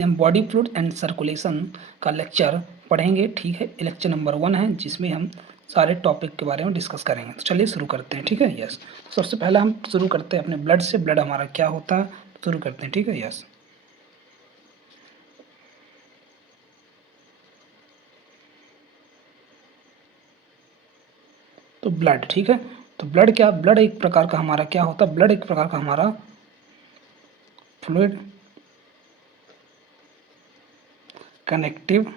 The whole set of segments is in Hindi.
हम बॉडी फ्लूइड एंड सर्कुलेशन का लेक्चर पढ़ेंगे। ठीक है, लेक्चर नंबर 1 है जिसमें हम सारे टॉपिक के बारे में डिस्कस करेंगे। तो चलिए शुरू करते हैं। ठीक है, यस। तो सबसे पहले हम शुरू करते हैं अपने ब्लड से। ब्लड हमारा क्या होता है, शुरू करते हैं। ठीक है, यस। तो ब्लड, ठीक है। तो ब्लड क्या, ब्लड एक प्रकार का हमारा क्या होता है, ब्लड एक प्रकार का हमारा फ्लूइड कनेक्टिव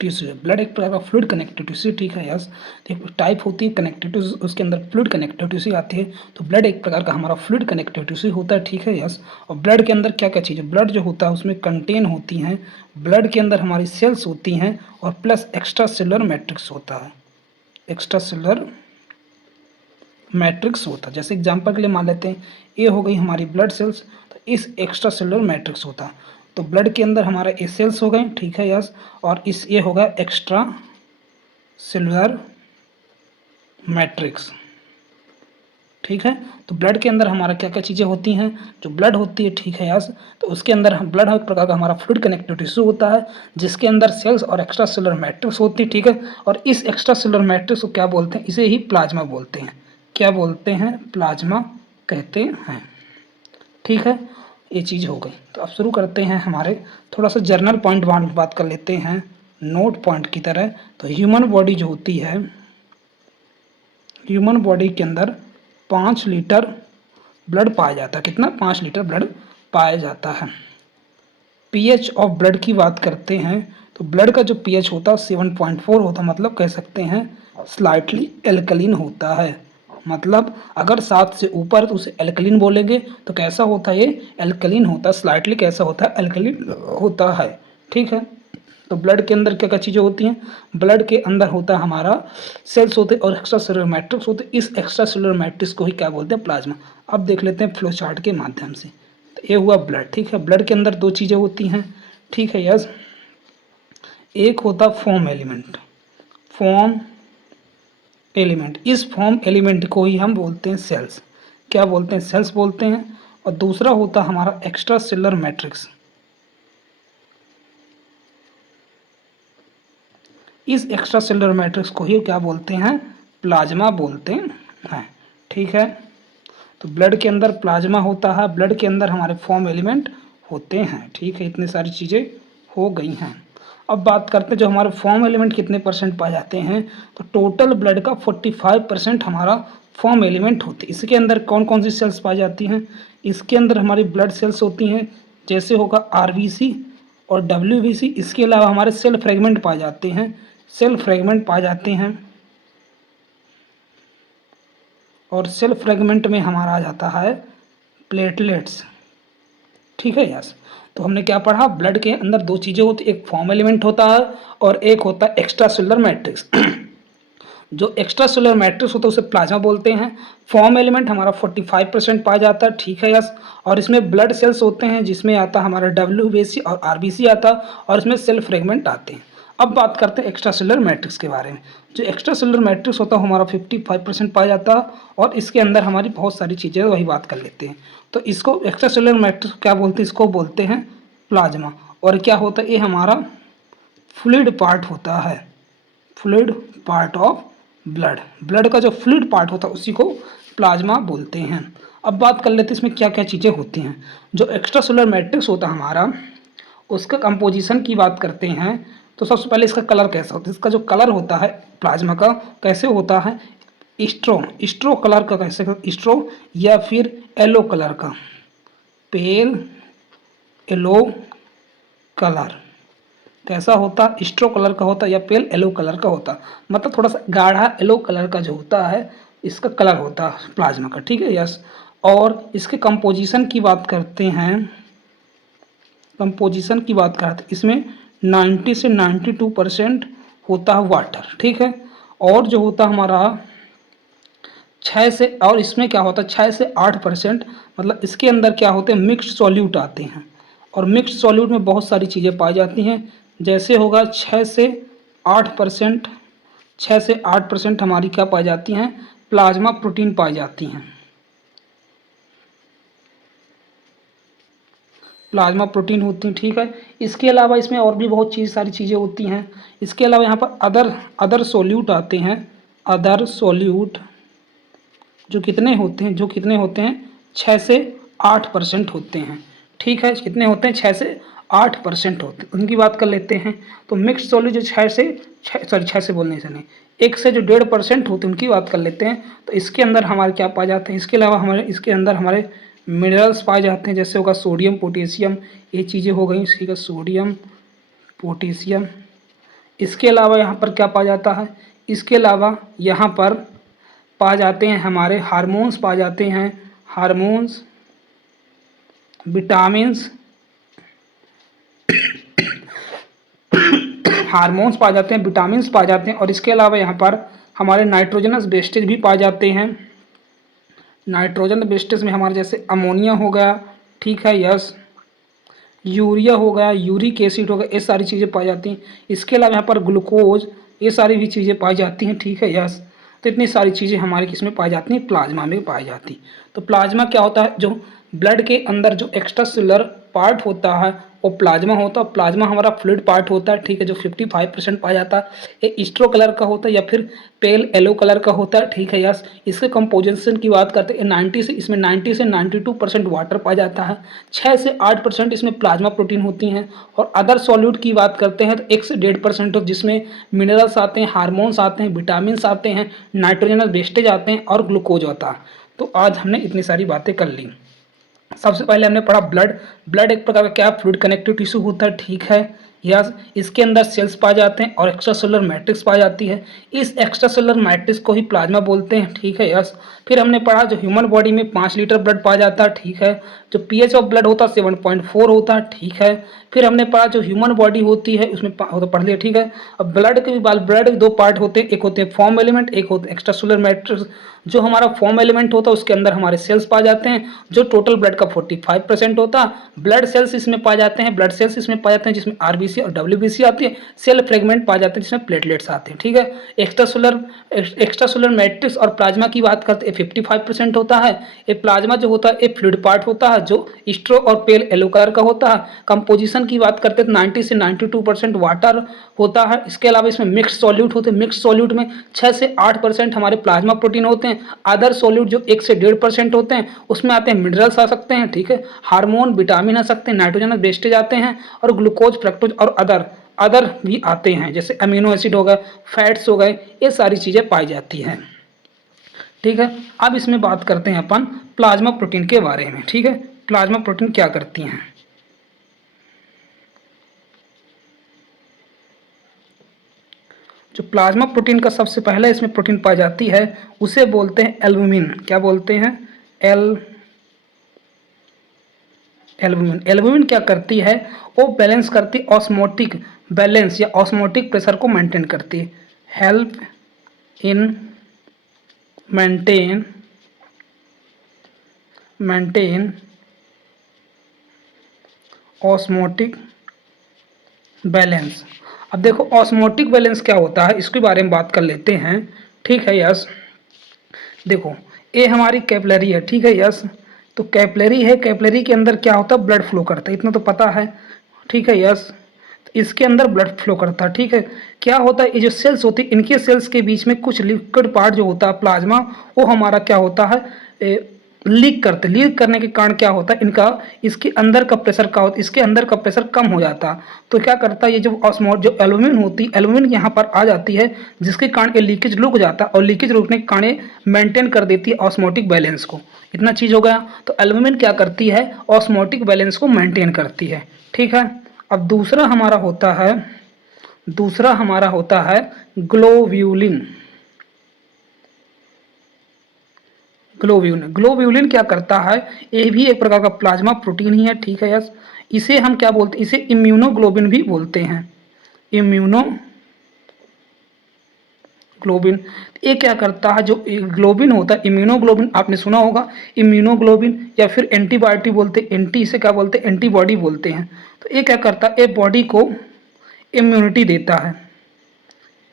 टिश्यू। ब्लड एक प्रकार का फ्लूइड कनेक्टिव टिश्यू, ठीक है, यस। देखो टाइप होती है कनेक्टिव टिश्यू, उसके अंदर फ्लूइड कनेक्टिव टिश्यू आती है। तो ब्लड एक प्रकार का हमारा फ्लूइड कनेक्टिव टिश्यू होता है, ठीक है, यस। और ब्लड के अंदर क्या क्या चीज़ें, ब्लड जो होता है उसमें कंटेन होती हैं, ब्लड के अंदर हमारी सेल्स होती हैं और प्लस एक्स्ट्रा सेलुलर मैट्रिक्स होता है, एक्स्ट्रा सेलुलर मैट्रिक्स होता है। जैसे एग्जांपल के लिए मान लेते हैं ये हो गई हमारी ब्लड सेल्स, तो इस एक्स्ट्रा सेलुलर मैट्रिक्स होता है। तो ब्लड के अंदर हमारा ये सेल्स हो गए, ठीक है, यस। और इस ये होगा एक्स्ट्रा सेलुलर मैट्रिक्स, ठीक है। तो ब्लड के अंदर हमारा क्या क्या चीज़ें होती हैं, जो ब्लड होती है, ठीक है, यस। तो उसके अंदर हम ब्लड एक प्रकार का हमारा फ्लूइड कनेक्टिव टिश्यू होता है जिसके अंदर सेल्स और एक्स्ट्रा सेलुलर मैट्रिक्स होती है, ठीक है। और इस एक्स्ट्रा सेलुलर मैट्रिक्स को क्या बोलते हैं, इसे ही प्लाज्मा बोलते हैं। क्या बोलते हैं, प्लाज्मा कहते हैं, ठीक है। ये चीज़ हो गई। तो अब शुरू करते हैं हमारे थोड़ा सा जर्नल पॉइंट बात कर लेते हैं नोट पॉइंट की तरह। तो ह्यूमन बॉडी जो होती है, ह्यूमन बॉडी के अंदर 5 लीटर ब्लड पाया जाता है। कितना, 5 लीटर ब्लड पाया जाता है। पीएच ऑफ ब्लड की बात करते हैं तो ब्लड का जो पीएच होता है 7.4 होता है, मतलब कह सकते हैं स्लाइटली एल्कलीन होता है। मतलब अगर 7 से ऊपर तो उसे एल्कलीन बोलेंगे। तो कैसा होता है, ये एल्कलीन होता है, स्लाइटली कैसा होता है, एल्कलीन होता है, ठीक है। तो ब्लड के अंदर क्या क्या चीज़ें होती हैं, ब्लड के अंदर होता है हमारा सेल्स होते हैं और एक्स्ट्रा सेलुलर मैट्रिक्स होते हैं। इस एक्स्ट्रा सेलुलर मैट्रिक्स को ही क्या बोलते हैं, प्लाज्मा। अब देख लेते हैं फ्लो चार्ट के माध्यम से। तो ये हुआ ब्लड, ठीक है। ब्लड के अंदर 2 चीज़ें होती हैं, ठीक है, यस। एक होता फॉर्म एलिमेंट, फॉर्म एलिमेंट, इस फॉर्म एलिमेंट को ही हम बोलते हैं सेल्स। क्या बोलते हैं, सेल्स बोलते हैं। और दूसरा होता हमारा एक्स्ट्रा सेलुलर मैट्रिक्स, इस एक्स्ट्रा सेलुलर मैट्रिक्स को ही क्या बोलते हैं, प्लाज्मा बोलते हैं, ठीक है। तो ब्लड के अंदर प्लाज्मा होता है, ब्लड के अंदर हमारे फॉर्म एलिमेंट होते हैं, ठीक है। इतनी सारी चीज़ें हो गई हैं। अब बात करते हैं जो हमारे फॉर्म एलिमेंट कितने परसेंट पाए जाते हैं। तो टोटल ब्लड का 45% हमारा फॉर्म एलिमेंट होते हैं। इसके अंदर कौन कौन सी सेल्स पाई जाती हैं, इसके अंदर हमारी ब्लड सेल्स होती हैं, जैसे होगा आरबीसी और डब्ल्यूबीसी। इसके अलावा हमारे सेल फ्रेगमेंट पाए जाते हैं, सेल फ्रेगमेंट पाए जाते हैं। और सेल फ्रेगमेंट में हमारा आ जाता है प्लेटलेट्स, ठीक है, यस। तो हमने क्या पढ़ा, ब्लड के अंदर 2 चीज़ें होती, एक फॉर्म एलिमेंट होता है और एक होता है एक्स्ट्रा सेलुलर मैट्रिक्स। जो एक्स्ट्रा सेलुलर मैट्रिक्स होता है उसे प्लाज्मा बोलते हैं। फॉर्म एलिमेंट हमारा 45% पाया जाता है, ठीक है, यस। और इसमें ब्लड सेल्स होते हैं जिसमें आता है हमारा डब्ल्यूबीसी और आरबीसी आता है, और इसमें सेल फ्रेगमेंट आते हैं। अब बात करते हैं एक्स्ट्रा सेलुलर मैट्रिक्स के बारे में। जो एक्स्ट्रा सेलुलर मैट्रिक्स होता है हमारा 55% पाया जाता है, और इसके अंदर हमारी बहुत सारी चीज़ें, वही बात कर लेते हैं। तो इसको एक्स्ट्रा सेलुलर मैट्रिक्स क्या बोलते हैं, इसको बोलते हैं प्लाज्मा। और क्या होता है, ये हमारा फ्लूइड पार्ट होता है, fluid part of blood. Blood का जो फ्लूइड पार्ट होता है उसी को प्लाज्मा बोलते हैं। अब बात कर लेते हैं इसमें क्या क्या चीज़ें होती हैं। जो एक्स्ट्रा सेलुलर मैट्रिक्स होता है हमारा, उसका कंपोजिशन की बात करते हैं। तो सबसे पहले इसका कलर कैसा होता है, इसका जो कलर होता है प्लाज्मा का कैसे होता है, स्ट्रो कलर का, कैसे स्ट्रो या फिर येलो कलर का, पेल येलो कलर कैसा होता, स्ट्रो कलर का होता या पेल येलो कलर का होता। मतलब थोड़ा सा गाढ़ा येलो कलर का जो होता है इसका कलर होता है प्लाज्मा का, ठीक है, यस। और इसके कंपोजिशन की बात करते हैं, कंपोजिशन की बात करते हैं, इसमें 90 से 92% होता है वाटर, ठीक है। और जो होता हमारा 6 से, और इसमें क्या होता है 6 से 8%, मतलब इसके अंदर क्या होते हैं, मिक्स्ड सॉल्यूट आते हैं। और मिक्स्ड सॉल्यूट में बहुत सारी चीज़ें पाई जाती हैं, जैसे होगा 6 से 8%, 6 से 8% हमारी क्या पाई जाती हैं, प्लाज्मा प्रोटीन पाई जाती हैं। प्लाज्मा प्रोटीन होती हैं, ठीक है। इसके अलावा इसमें और भी बहुत सारी चीज़ें होती हैं। इसके अलावा यहाँ पर अदर सोल्यूट आते हैं। अदर सोल्यूट जो कितने होते हैं 6 से 8% होते हैं, ठीक है। कितने होते हैं 6 से 8% होते हैं, उनकी बात कर लेते हैं। तो मिक्स सॉल्यूट जो 6 से बोलने से नहीं 1 से जो 1.5% होते हैं उनकी बात कर लेते हैं। तो इसके अंदर हमारे क्या पाए जाते हैं, इसके अलावा इसके अंदर हमारे मिनरल्स पाए जाते हैं, जैसे होगा सोडियम पोटेशियम, ये चीज़ें हो गई, ठीक है, सोडियम पोटेशियम। इसके अलावा यहाँ पर क्या पाया जाता है, इसके अलावा यहाँ पर पाए जाते हैं हमारे हार्मोन्स पाए जाते हैं, हार्मोन्स, विटामिन्स, हार्मोन्स पाए जाते हैं, विटामिन्स पाए जाते हैं। और इसके अलावा यहाँ पर हमारे नाइट्रोजनस वेस्टेज भी पाए जाते हैं। नाइट्रोजन वेस्टेज में हमारे जैसे अमोनिया हो गया, ठीक है, यस, यूरिया हो गया, यूरिक एसिड हो गया, ये सारी चीज़ें पाई जाती हैं। इसके अलावा यहाँ पर ग्लूकोज, ये सारी भी चीज़ें पाई जाती हैं, ठीक है, यस। तो इतनी सारी चीज़ें हमारे किसमें पाई जाती हैं, प्लाज्मा में पाई जाती। तो प्लाज्मा क्या होता है, जो ब्लड के अंदर जो एक्स्ट्रा सेलुलर पार्ट होता है वो प्लाज्मा होता है। प्लाज्मा हमारा फ्लूइड पार्ट होता है, ठीक है, जो 55% पाया जाता है। ये स्ट्रो कलर का होता है या फिर पेल येलो कलर का होता है, ठीक है, यस। इसके कंपोजिशन की बात करते हैं 90 से 92% वाटर पाया जाता है। 6 से 8% इसमें प्लाज्मा प्रोटीन होती हैं। और अदर सॉल्यूट की बात करते हैं तो 1 से 1.5% जिसमें मिनरल्स आते हैं, हार्मोन्स आते हैं, विटामिन्स आते हैं, नाइट्रोजनस वेस्टेज आते हैं और ग्लूकोज आता है। तो आज हमने इतनी सारी बातें कर ली। सबसे पहले हमने पढ़ा ब्लड एक प्रकार का क्या फ्लूइड कनेक्टिव टिश्यू होता है, ठीक है, यस। इसके अंदर सेल्स पाए जाते हैं और एक्स्ट्रा सेलुलर मैट्रिक्स पाई जाती है। इस एक्स्ट्रा सेलुलर मैट्रिक्स को ही प्लाज्मा बोलते हैं, ठीक है, यस। फिर हमने पढ़ा जो ह्यूमन बॉडी में 5 लीटर ब्लड पाया जाता है, ठीक है। जो पीएच ऑफ ब्लड होता है 7.4 होता है, ठीक है। फिर हमने पढ़ा जो ह्यूमन बॉडी होती है उसमें तो पढ़ लिया, ठीक है। अब ब्लड के भी 2 पार्ट होते हैं, एक होते हैं फॉर्म एलिमेंट, एक होते हैं एक्स्ट्रा सेलुलर मैट्रिक्स। जो हमारा फॉर्म एलिमेंट होता है उसके अंदर हमारे सेल्स पाए जाते हैं, जो टोटल ब्लड का 45% होता है। ब्लड सेल्स इसमें पाए जाते हैं, जिसमें आरबीसी और डब्ल्यूबीसी आती है। सेल फ्रेगमेंट पाए जाते हैं जिसमें प्लेटलेट्स आते हैं, ठीक है। एक्स्ट्रा सेलुलर मैट्रिक्स और प्लाज्मा की बात करते हैं 55% होता है। ये प्लाज्मा जो होता है एक फ्लूइड पार्ट होता है जो स्ट्रो और पेल येलो कलर का होता है। कंपोजिशन की बात करते हैं तो 90 से 92% वाटर होता है। इसके अलावा इसमें मिक्स सॉल्यूट होते हैं। मिक्स सॉल्यूट में 6 से 8% हमारे प्लाज्मा प्रोटीन होते हैं। अदर सॉल्यूट जो 1 से 1.5% होते हैं उसमें आते हैं मिनरल्स आ सकते हैं, ठीक है, हार्मोन, विटामिन आ सकते हैं, नाइट्रोजन वेस्टेज आते हैं और ग्लूकोज, फ्रक्टोज और अदर भी आते हैं, जैसे अमीनो एसिड हो गए, फैट्स हो गए, ये सारी चीज़ें पाई जाती हैं, ठीक है। अब इसमें बात करते हैं अपन प्लाज्मा प्रोटीन के बारे में, ठीक है। प्लाज्मा प्रोटीन क्या करती हैं। जो प्लाज्मा प्रोटीन का सबसे पहले इसमें प्रोटीन पाई जाती है उसे बोलते हैं एल्बुमिन। क्या बोलते हैं, एल्बुमिन। एल्बुमिन क्या करती है, वो बैलेंस करती है ऑस्मोटिक बैलेंस या ऑस्मोटिक प्रेशर को मेंटेन करती है। Help in maintain osmotic balance. अब देखो ऑस्मोटिक बैलेंस क्या होता है इसके बारे में बात कर लेते हैं, ठीक है, यस। देखो ये हमारी कैपिलरी है, ठीक है, यस। तो कैपिलरी है, कैपिलरी के अंदर क्या होता है, ब्लड फ्लो करता है, इतना तो पता है, ठीक है, यस। तो इसके अंदर ब्लड फ्लो करता है, ठीक है। क्या होता है, ये जो सेल्स होती है इनके सेल्स के बीच में कुछ लिक्विड पार्ट जो होता है प्लाज्मा, वो हमारा क्या होता है, लीक करने के कारण क्या होता है, इसके अंदर का प्रेशर कम हो जाता। तो क्या करता है, ये जो एल्बुमिन होती है, एल्बुमिन यहाँ पर आ जाती है जिसके कारण ये लीकेज रुक जाता है और लीकेज रुकने के कारण मेंटेन कर देती है ऑस्मोटिक बैलेंस को। इतना चीज़ हो गया। तो एल्बुमिन क्या करती है, ऑस्मोटिक बैलेंस को मेंटेन करती है, ठीक है। अब दूसरा हमारा होता है ग्लोब्यूलिन। ग्लोब्यूलिन क्या करता है, ये भी एक प्रकार का प्लाज्मा प्रोटीन ही है, ठीक है, यस। इसे हम क्या बोलते हैं, इसे इम्यूनोग्लोबिन भी बोलते हैं, इम्यूनोग्लोबिन। ये क्या करता है, जो ग्लोबिन होता है, इम्यूनोग्लोबिन आपने सुना होगा, इम्यूनोग्लोबिन या फिर एंटीबॉडी बोलते हैं, इसे क्या बोलते हैं, एंटीबॉडी बोलते हैं। तो ये क्या करता है, ये बॉडी को इम्यूनिटी देता है,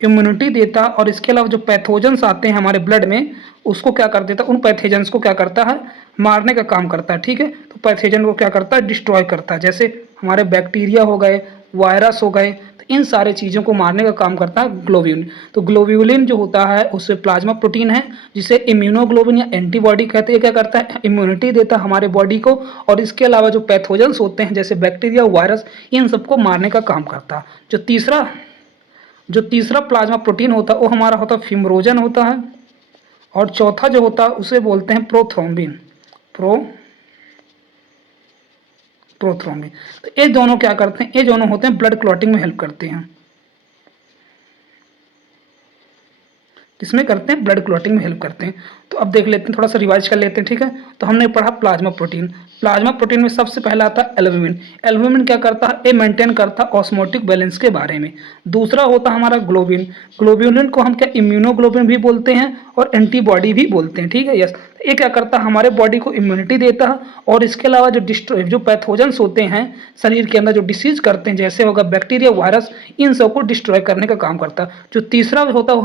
इम्यूनिटी देता और इसके अलावा जो पैथोजेंस आते हैं हमारे ब्लड में उसको क्या कर देता, उन पैथोजेंस को क्या करता है, मारने का काम करता है। ठीक है, तो पैथोजन को क्या करता है, डिस्ट्रॉय करता है। जैसे हमारे बैक्टीरिया हो गए, वायरस हो गए, तो इन सारे चीज़ों को मारने का काम करता है ग्लोब्यूलिन। तो ग्लोब्यूलिन जो होता है उससे प्लाज्मा प्रोटीन है जिसे इम्यूनोग्लोबिन या एंटीबॉडी कहते हैं। क्या करता है, इम्यूनिटी देता है हमारे बॉडी को, और इसके अलावा जो पैथोजेंस होते हैं जैसे बैक्टीरिया, वायरस, इन सबको मारने का काम करता है। जो तीसरा प्लाज्मा प्रोटीन होता है वो हमारा होता है फिब्रोजन होता है, और चौथा जो होता है उसे बोलते हैं प्रोथ्रोम्बिन। प्रोथ्रोम्बिन। तो ये दोनों क्या करते हैं, ये दोनों होते हैं ब्लड क्लॉटिंग में हेल्प करते हैं। किसमें करते हैं, ब्लड क्लॉटिंग में हेल्प करते हैं। तो अब देख लेते हैं, थोड़ा सा रिवाइज कर लेते हैं। ठीक है, तो हमने पढ़ा प्लाज्मा प्रोटीन। प्लाज्मा प्रोटीन में सबसे पहला आता है एल्ब्यूमिन। एल्ब्यूमिन क्या करता है, ये मेंटेन करता है ऑस्मोटिक बैलेंस के बारे में। दूसरा होता है हमारा ग्लोबिन। ग्लोब्यूलिन को हम क्या इम्यूनोग्लोबिन भी बोलते हैं और एंटीबॉडी भी बोलते हैं। ठीक है, यस। ये क्या करता है, हमारे बॉडी को इम्यूनिटी देता है, और इसके अलावा जो पैथोजेंस होते हैं शरीर के अंदर जो डिसीज करते हैं, जैसे होगा बैक्टीरिया, वायरस, इन सबको डिस्ट्रॉय करने का काम करता है। जो तीसरा होता है